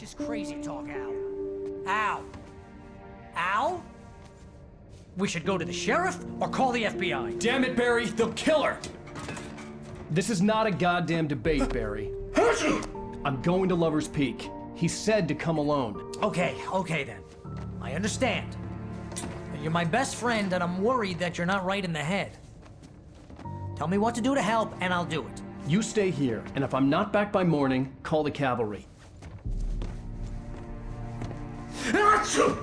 That's just crazy talk, Al. Al? Al? We should go to the sheriff or call the FBI. Damn it, Barry, they'll kill her! This is not a goddamn debate, Barry. I'm going to Lover's Peak. He said to come alone. Okay then. I understand. You're my best friend, and I'm worried that you're not right in the head. Tell me what to do to help, and I'll do it. You stay here, and if I'm not back by morning, call the cavalry. Achoo!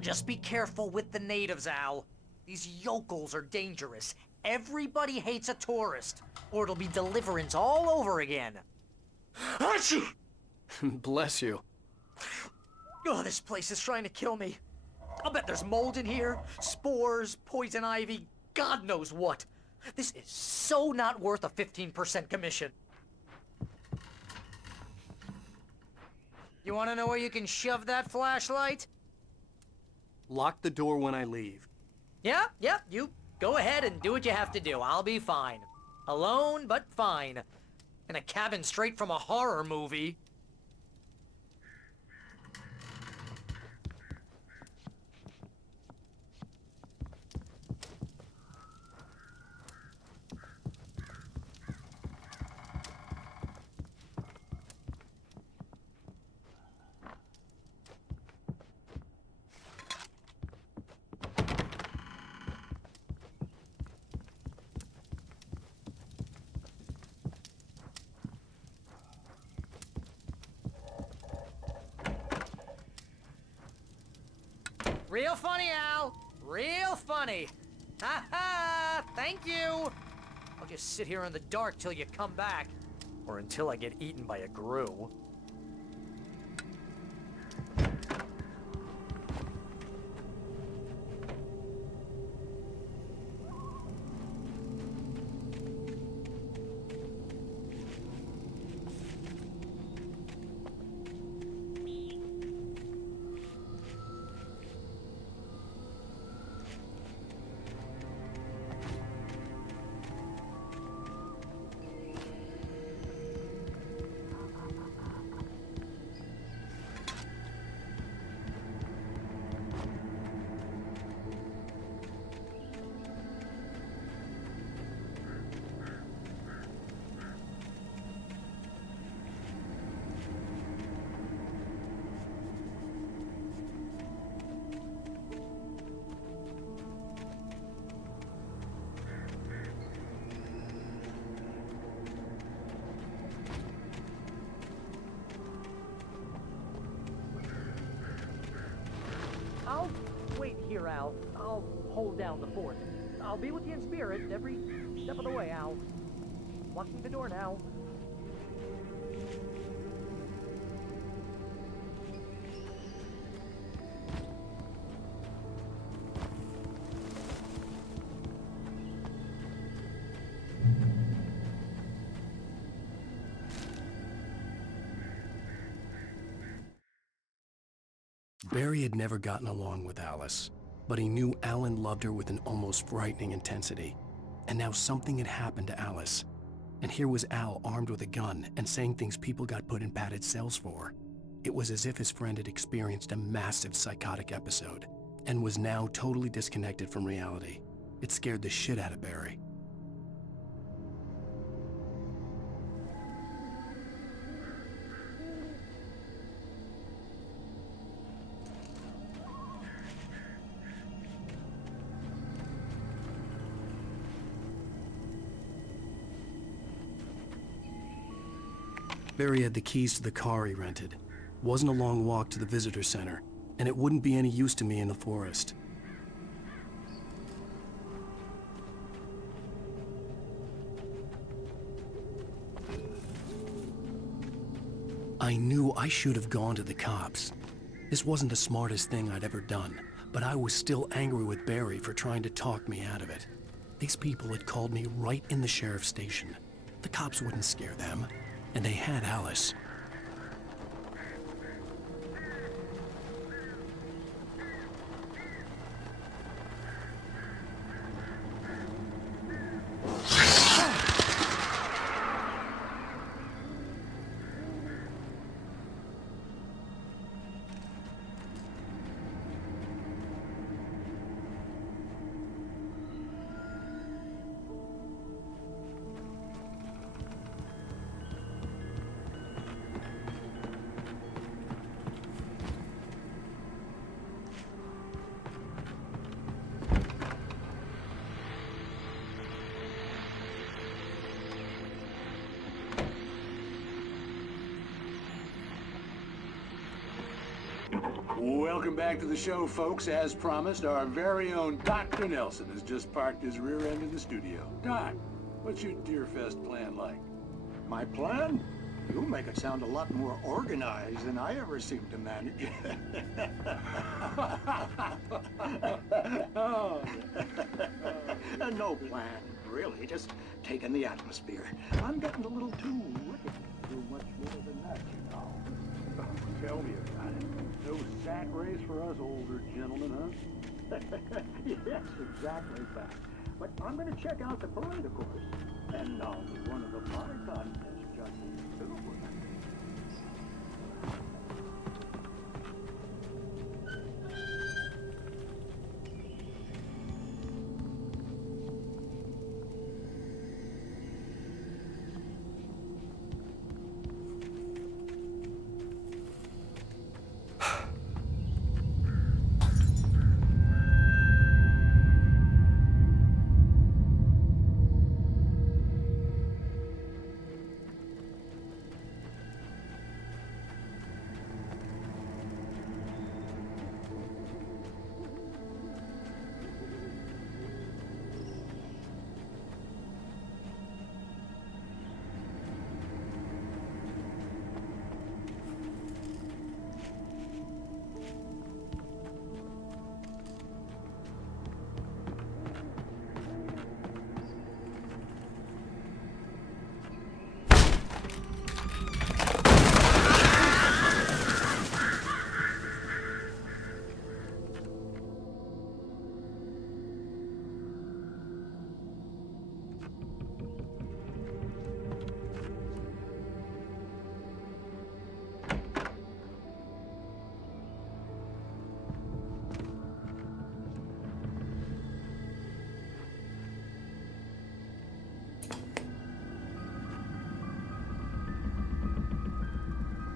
Just be careful with the natives, Al. These yokels are dangerous. Everybody hates a tourist, or it'll be Deliverance all over again. Achoo! Bless you. Oh, this place is trying to kill me. I'll bet there's mold in here, spores, poison ivy, God knows what. This is so not worth a 15% commission. You want to know where you can shove that flashlight? Lock the door when I leave. Yeah, you go ahead and do what you have to do. I'll be fine. Alone, but fine. In a cabin straight from a horror movie. Real funny, Al. Real funny. Ha ha! Thank you! I'll just sit here in the dark till you come back. Or until I get eaten by a grue. I'll wait here, Al. I'll hold down the fort. I'll be with you in spirit every step of the way, Al. Locking the door now. Barry had never gotten along with Alice, but he knew Alan loved her with an almost frightening intensity. And now something had happened to Alice. And here was Al armed with a gun and saying things people got put in padded cells for. It was as if his friend had experienced a massive psychotic episode and was now totally disconnected from reality. It scared the shit out of Barry. Barry had the keys to the car he rented. Wasn't a long walk to the visitor center, and it wouldn't be any use to me in the forest. I knew I should have gone to the cops. This wasn't the smartest thing I'd ever done, but I was still angry with Barry for trying to talk me out of it. These people had called me right in the sheriff's station. The cops wouldn't scare them. And they had Alice. Welcome back to the show, folks. As promised, our very own Dr. Nelson has just parked his rear end in the studio. Doc, what's your Deerfest plan like? My plan? You make it sound a lot more organized than I ever seem to manage. Oh. No plan, really. Just taking the atmosphere. I'm getting a little too wicked to do much more than that, you know. Tell me about it. No sack race for us older gentlemen, huh? Yes, exactly that. But I'm going to check out the parade, of course. And I'll be one of the fly contest judges, too.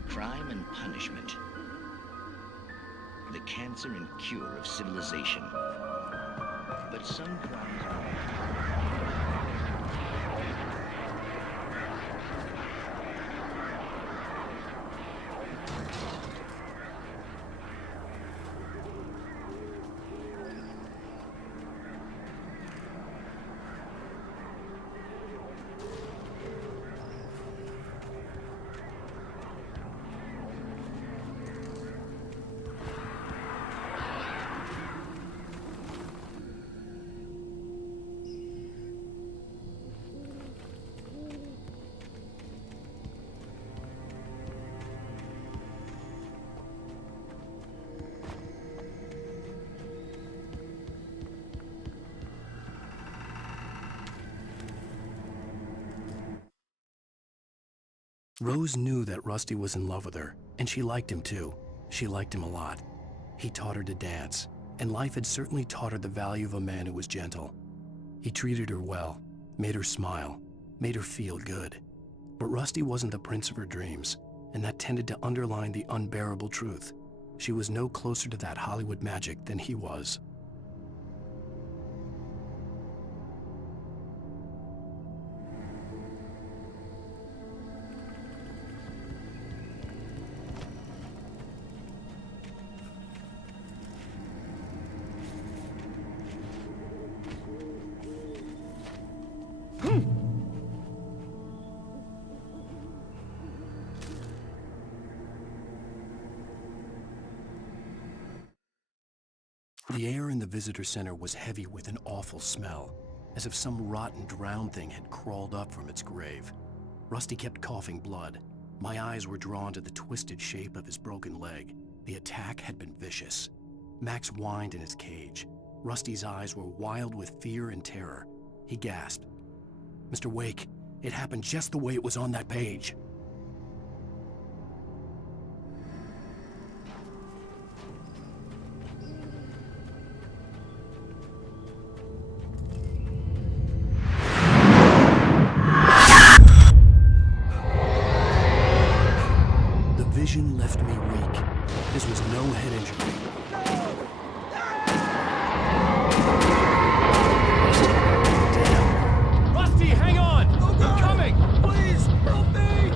Crime and punishment. The cancer and cure of civilization. But some crimes are... Rose knew that Rusty was in love with her, and she liked him too. She liked him a lot. He taught her to dance, and life had certainly taught her the value of a man who was gentle. He treated her well, made her smile, made her feel good. But Rusty wasn't the prince of her dreams, and that tended to underline the unbearable truth. She was no closer to that Hollywood magic than he was. The air in the visitor center was heavy with an awful smell, as if some rotten drowned thing had crawled up from its grave. Rusty kept coughing blood. My eyes were drawn to the twisted shape of his broken leg. The attack had been vicious. Max whined in his cage. Rusty's eyes were wild with fear and terror. He gasped, "Mr. Wake, it happened just the way it was on that page." Vision left me weak. This was no head injury. Rusty, hang on! I'm coming! Please, help me!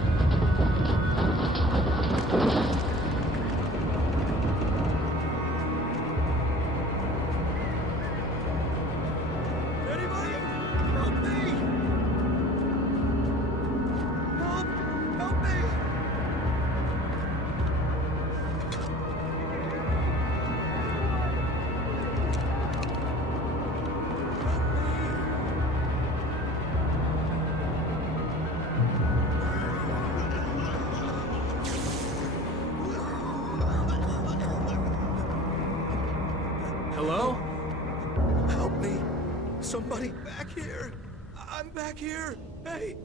Somebody back here! I'm back here! Hey,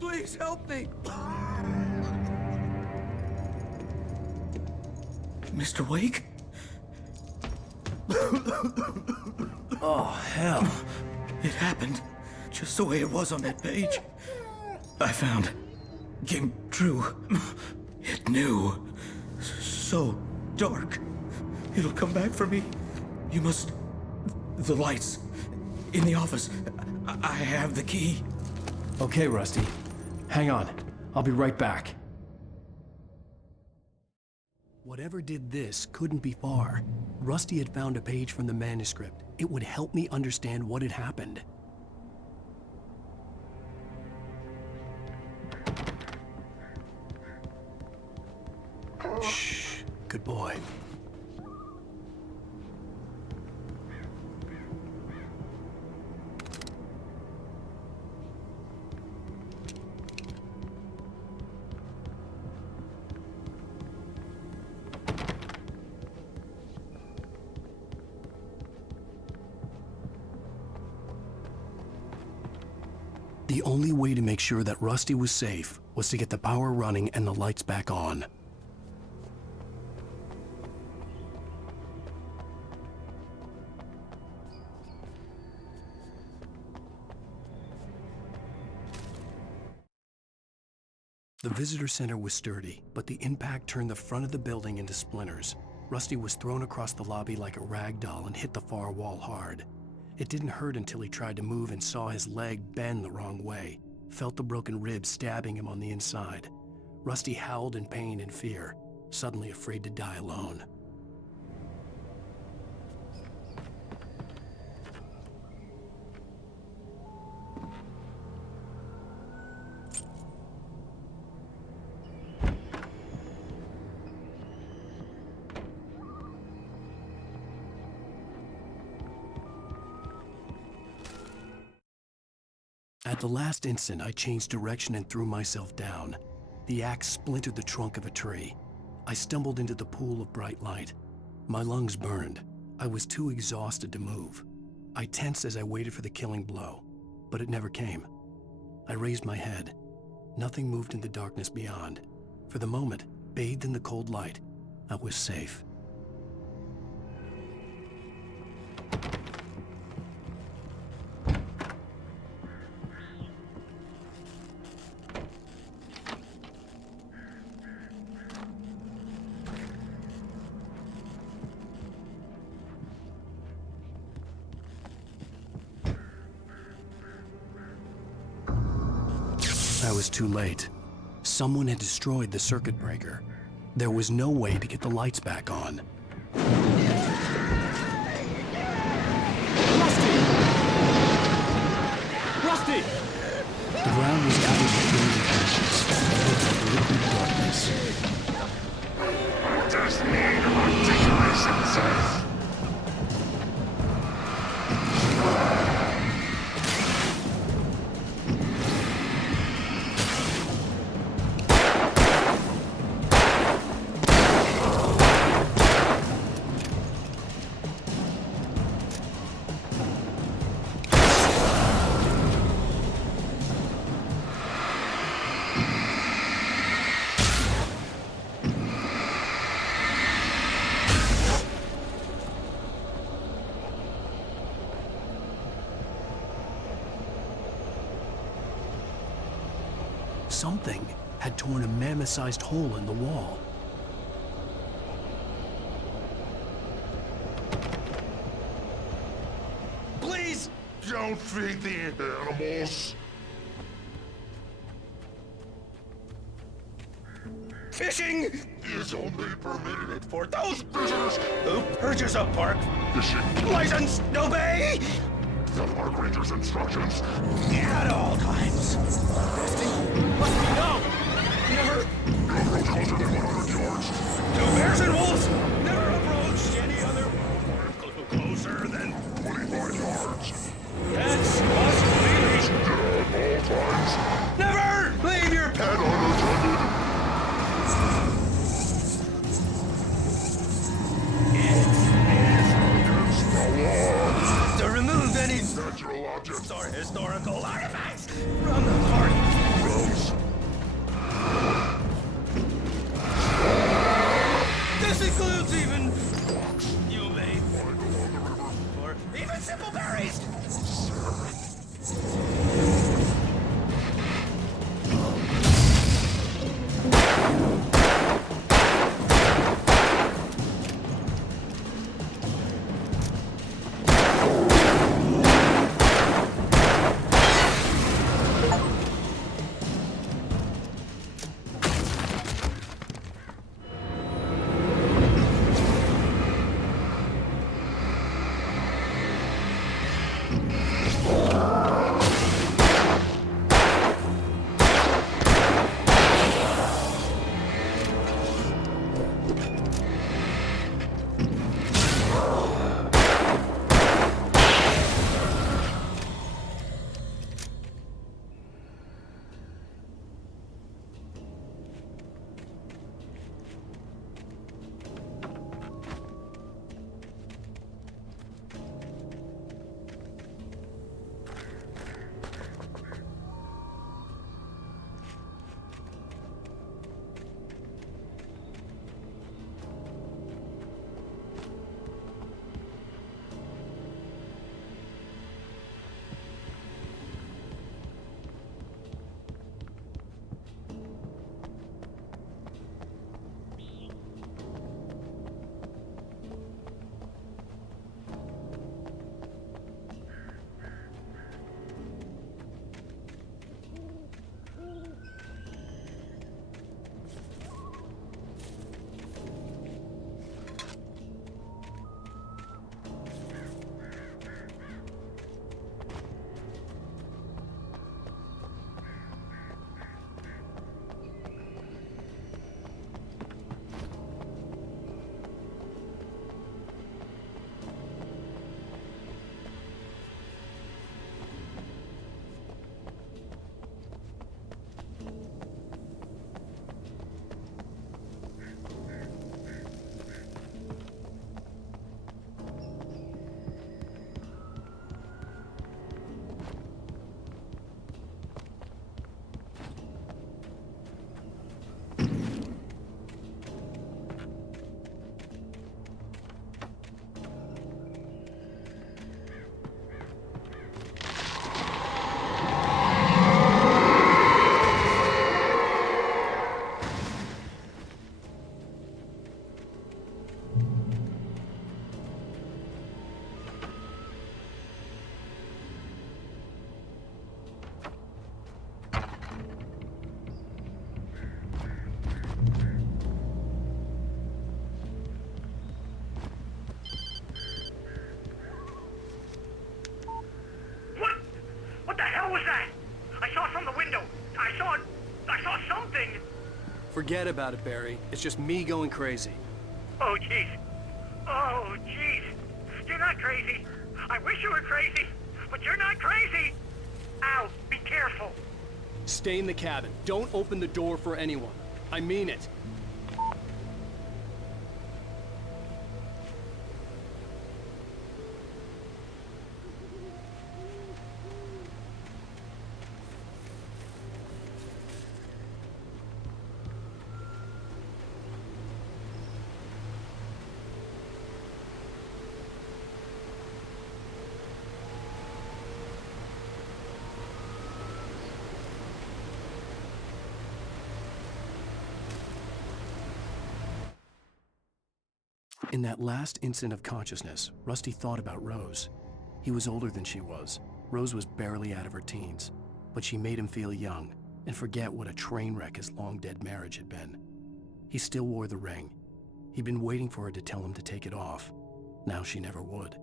please help me! Mr. Wake? Oh, hell. It happened just the way it was on that page. I found. Came true. It knew. So dark. It'll come back for me. You must... The lights. In the office. I have the key. Okay, Rusty. Hang on. I'll be right back. Whatever did this couldn't be far. Rusty had found a page from the manuscript. It would help me understand what had happened. Shh. Good boy. The only way to make sure that Rusty was safe was to get the power running and the lights back on. The visitor center was sturdy, but the impact turned the front of the building into splinters. Rusty was thrown across the lobby like a rag doll and hit the far wall hard. It didn't hurt until he tried to move and saw his leg bend the wrong way, felt the broken ribs stabbing him on the inside. Rusty howled in pain and fear, suddenly afraid to die alone. At the last instant, I changed direction and threw myself down. The axe splintered the trunk of a tree. I stumbled into the pool of bright light. My lungs burned. I was too exhausted to move. I tensed as I waited for the killing blow, but it never came. I raised my head. Nothing moved in the darkness beyond. For the moment, bathed in the cold light, I was safe. I was too late. Someone had destroyed the circuit breaker. There was no way to get the lights back on. Rusty! The ground was covered with burning patches, filled with liquid darkness. Just need articulations. Something had torn a mammoth-sized hole in the wall. Please don't feed the animals. Fishing Is only permitted for those prisoners who purchase a park fishing license, obey the park ranger's instructions. at all times. Rusty, no! Never! No approach closer than 100 yards. No bears and wolves! Never approach any other closer than 25 yards. that's possibly At all times. never leave your pet. And unattended. It is Against the law. to remove any supernatural objects. Or historical artifacts from the heart. Rose. This includes even you may, Find along the river. or even simple berries. Forget about it, Barry. It's just me going crazy. Oh, jeez. Oh, jeez. You're not crazy. I wish you were crazy, but you're not crazy. Ow, be careful. Stay in the cabin. Don't open the door for anyone. I mean it. In that last instant of consciousness, Rusty thought about Rose. He was older than she was. Rose was barely out of her teens, but she made him feel young and forget what a train wreck his long-dead marriage had been. He still wore the ring. He'd been waiting for her to tell him to take it off. Now she never would.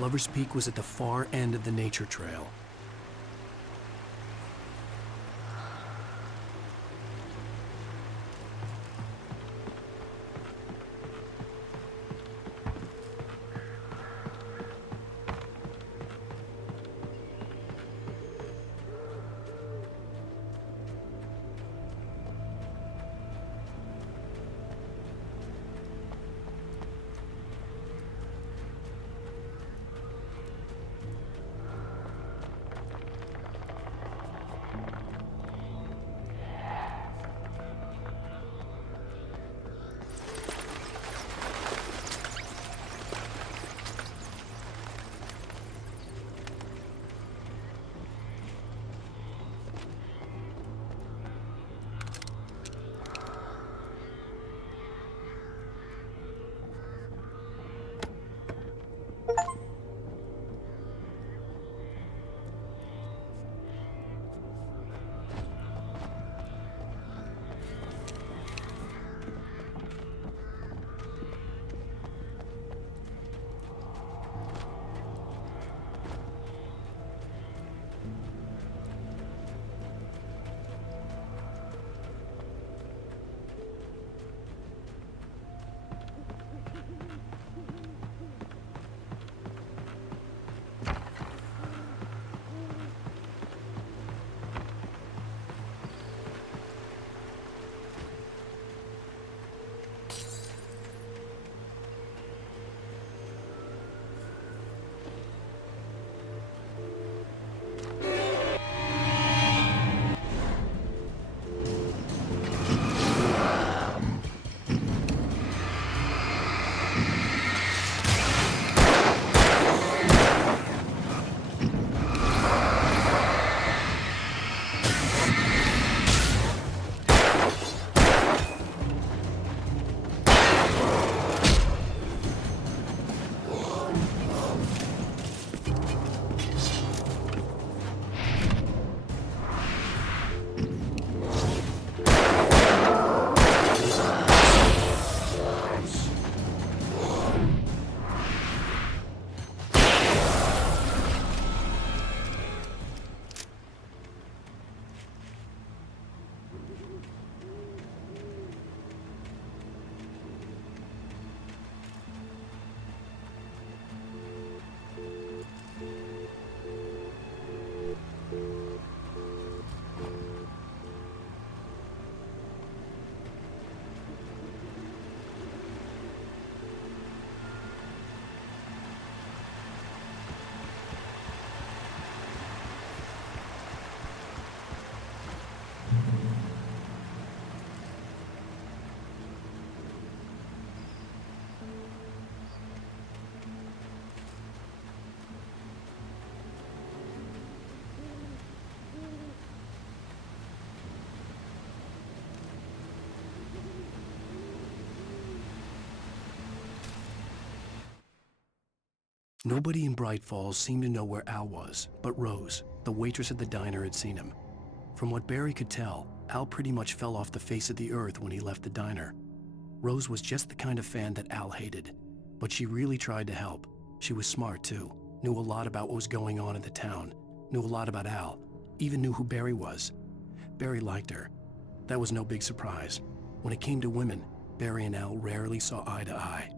Lover's Peak was at the far end of the nature trail. Nobody in Bright Falls seemed to know where Al was, but Rose, the waitress at the diner, had seen him. From what Barry could tell, Al pretty much fell off the face of the earth when he left the diner. Rose was just the kind of fan that Al hated, but she really tried to help. She was smart too, knew a lot about what was going on in the town, knew a lot about Al, even knew who Barry was. Barry liked her. That was no big surprise. When it came to women, Barry and Al rarely saw eye to eye.